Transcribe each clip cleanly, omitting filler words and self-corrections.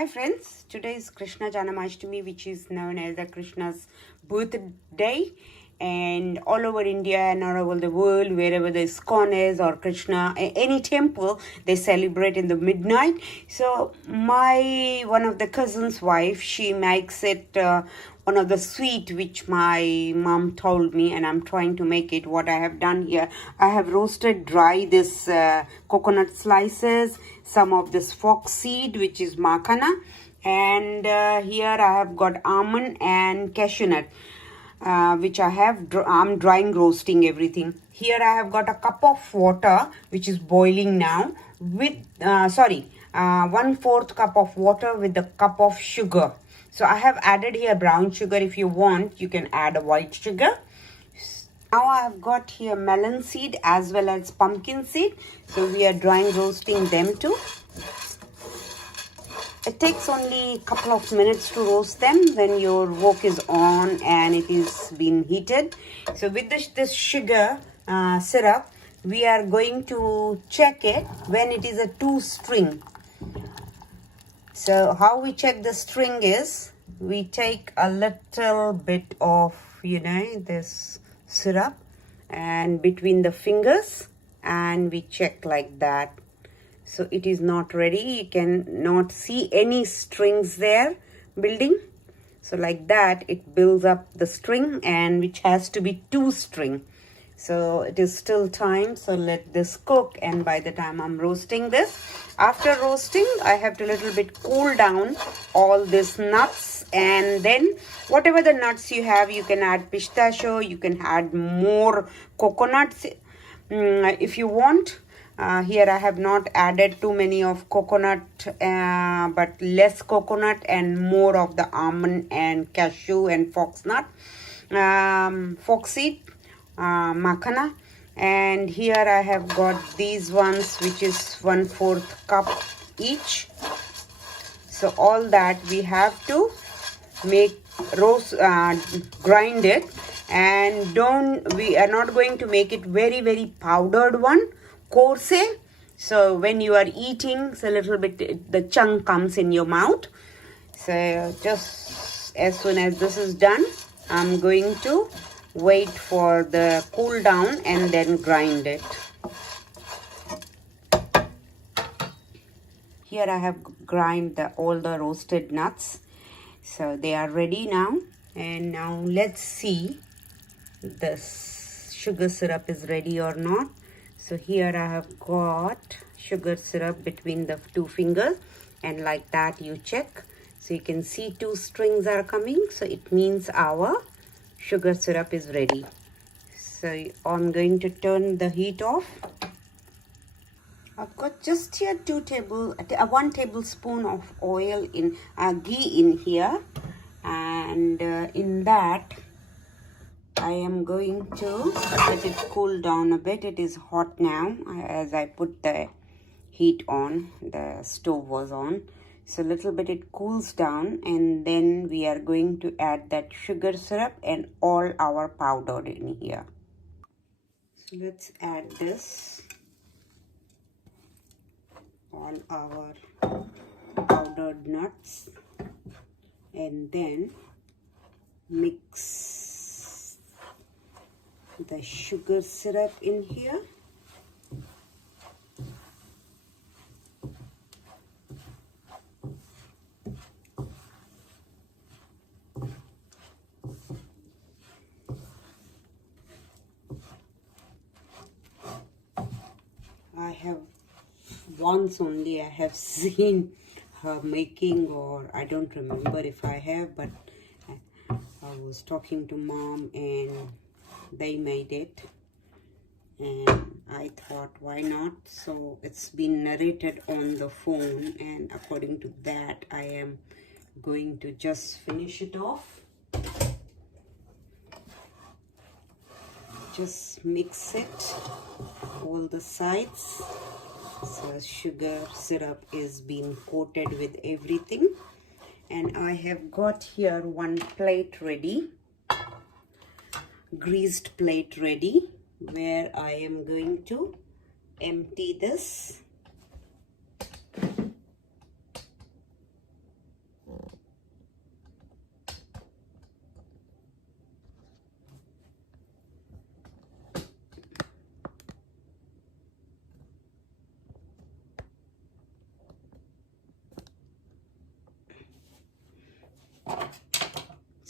Hi friends, today is Krishna Janamashtami, which is known as the Krishna's birthday, and all over India and all over the world, wherever the ISKCON is or Krishna, any temple, they celebrate in the midnight. So my one of the cousin's wife, she makes it one of the sweet which my mom told me, and I'm trying to make it. What I have done here, I have roasted dry this coconut slices, some of this fox seed which is makhana, and here I have got almond and cashew nut, which I'm drying roasting everything. Here I have got a cup of water which is boiling now with 1/4 cup of water with the cup of sugar. So I have added here brown sugar. If you want, you can add a white sugar. Now I have got here melon seed as well as pumpkin seed. So we are drying roasting them too. It takes only a couple of minutes to roast them when your wok is on and it is being heated. So with this sugar syrup, we are going to check it when it is a 2 string. So how we check the string is, we take a little bit of, this syrup and between the fingers, and we check like that. So it is not ready. You can not see any strings there building. So like that, it builds up the string, and which has to be 2 string. So it is still time. So let this cook, and by the time I'm roasting this, after roasting, I have to little bit cool down all these nuts, and then whatever the nuts you have, you can add pistachio, you can add more coconuts if you want. Here I have not added too many of coconut, but less coconut and more of the almond and cashew and foxnut, foxseed, makhana. And here I have got these ones, which is 1/4 cup each. So all that we have to make grind it, and we are not going to make it very powdered one, coarsely. So when you are eating, so a little bit the chunk comes in your mouth. So just as soon as this is done, I'm going to wait for the cool down and then grind it. Here I have grind all the roasted nuts. So they are ready now. And now let's see this sugar syrup is ready or not. So here I have got sugar syrup between the 2 fingers, and like that you check. So you can see 2 strings are coming. So it means our sugar syrup is ready. So I'm going to turn the heat off. I've got just here 1 tablespoon of oil in ghee in here, and in that I am going to let it cool down a bit. It is hot now as I put the heat on. The stove was on. So a little bit it cools down, and then we are going to add that sugar syrup and all our powder in here. So let's add this, all our powdered nuts, and then mix the sugar syrup in here. Once only I have seen her making, or I don't remember if I have, but I was talking to mom and they made it, and I thought why not. So it's been narrated on the phone, and according to that I am going to just finish it off. Just mix it all the sides. So sugar syrup is being coated with everything, and I have got here 1 plate ready, greased plate ready, where I am going to empty this.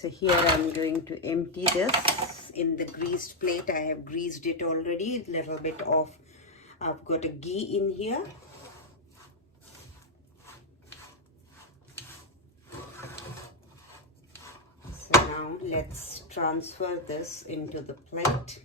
So here I'm going to empty this in the greased plate. I have greased it already. Little bit of, I've got a ghee in here. So now let's transfer this into the plate.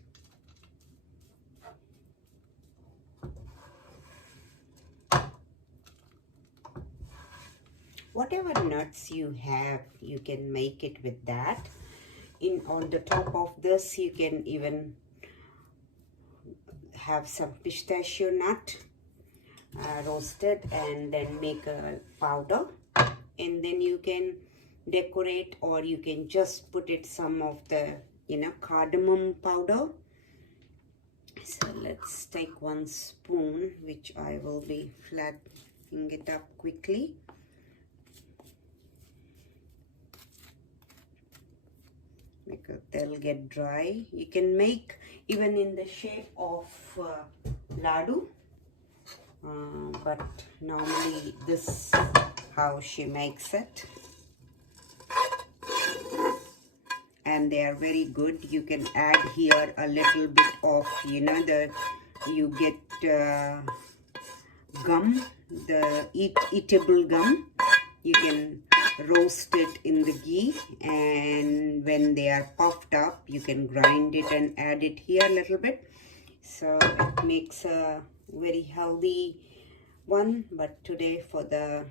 Whatever nuts you have, you can make it with that. On the top of this, you can even have some pistachio nut roasted and then make a powder. And then you can decorate, or you can just put it some of the, cardamom powder. So let's take 1 spoon, which I will be flattening it up quickly. Because they'll get dry. You can make even in the shape of laddu, but normally this is how she makes it, and they are very good. You can add here a little bit of, you get gum, the eatable gum. You can roast it in the ghee, and when they are puffed up, you can grind it and add it here a little bit. So it makes a very healthy one. But today for the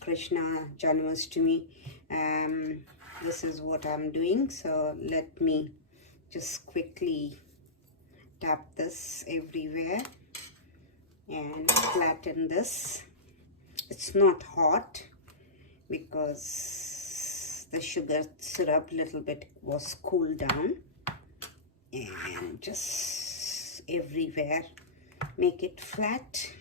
Krishna Janmashtami, this is what I'm doing. So let me just quickly tap this everywhere and flatten this. It's not hot, because the sugar syrup little bit was cooled down. And just everywhere make it flat.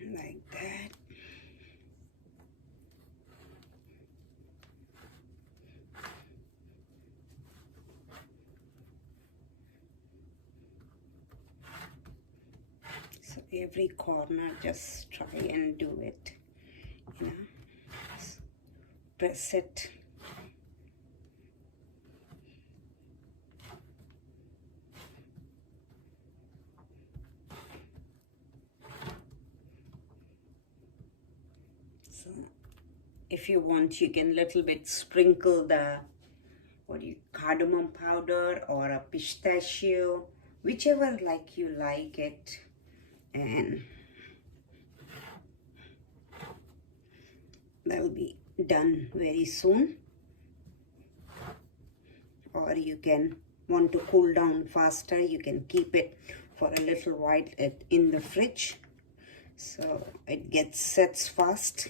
Like that. Every corner, just try and do it, just press it. So if you want, you can little bit sprinkle the cardamom powder or a pistachio, whichever like you like it. And that will be done very soon. Or you can want to cool down faster, you can keep it for a little while in the fridge, so it sets fast.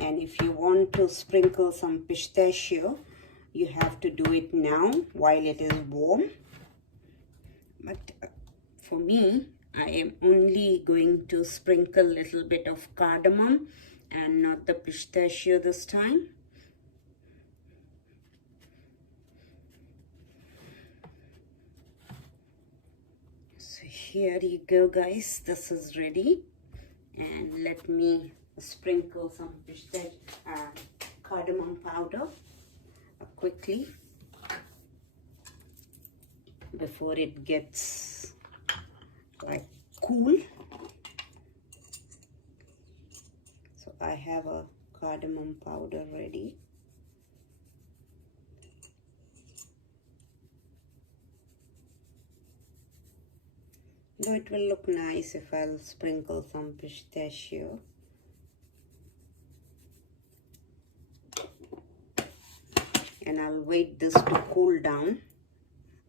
And if you want to sprinkle some pistachio, you have to do it now while it is warm. But for me, I am only going to sprinkle a little bit of cardamom and not the pistachio this time. So here you go, guys. This is ready. And let me sprinkle some cardamom powder quickly before it gets like cool. So I have a cardamom powder ready. Though it will look nice if I'll sprinkle some pistachio. And I'll wait this to cool down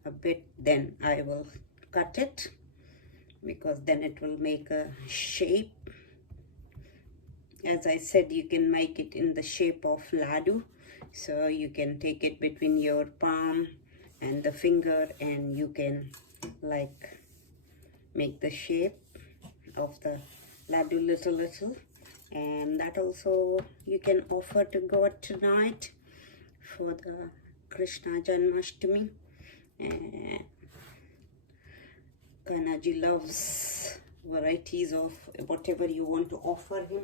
a bit, then I will cut it, because then it will make a shape. As I said, you can make it in the shape of laddu, so you can take it between your palm and the finger, and you can like make the shape of the laddu little. and that also you can offer to God tonight for the Krishna Janmashtami. And Kanaji loves varieties of whatever you want to offer him.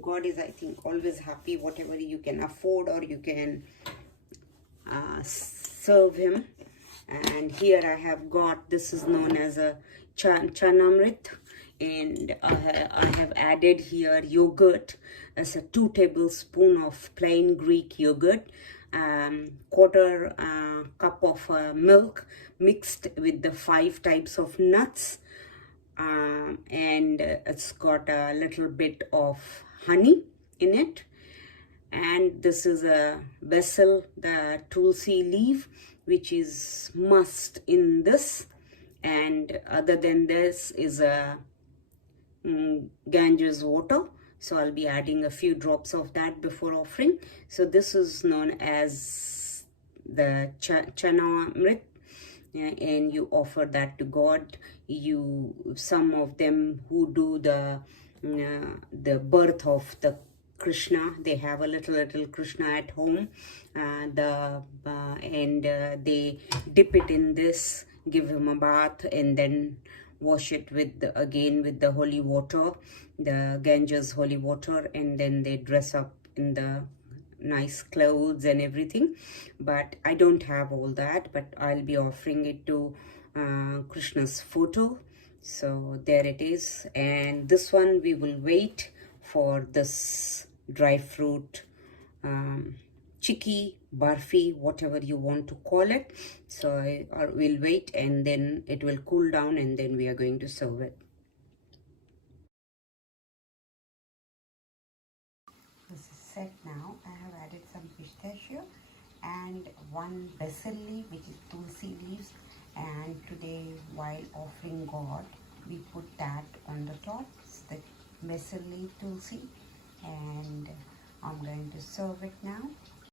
God is, I think, always happy whatever you can afford or you can serve him. And here I have got, this is known as a chanamrit, and I have added here yogurt as a 2 tablespoons of plain Greek yogurt, quarter cup of milk mixed with the 5 types of nuts, and it's got a little bit of honey in it. And this is a vessel, the tulsi leaf, which is must in this. And other than this is a Ganges water, so I'll be adding a few drops of that before offering. So this is known as the chanamrit, and you offer that to God. Some of them who do the birth of the Krishna, they have a little Krishna at home, and they dip it in this, give him a bath, and then wash it again with the holy water, the Ganges holy water, and then they dress up in the nice clothes and everything. But I don't have all that, but I'll be offering it to Krishna's photo. So there it is. And this one we will wait for this dry fruit chikki, barfi, whatever you want to call it. So I will wait, and then it will cool down, and then we are going to serve it. This is set now. I have added some pistachio and 1 basil leaf, which is tulsi leaves, and today while offering God we put that on the top. It's the basil leaf tulsi, and I'm going to serve it now.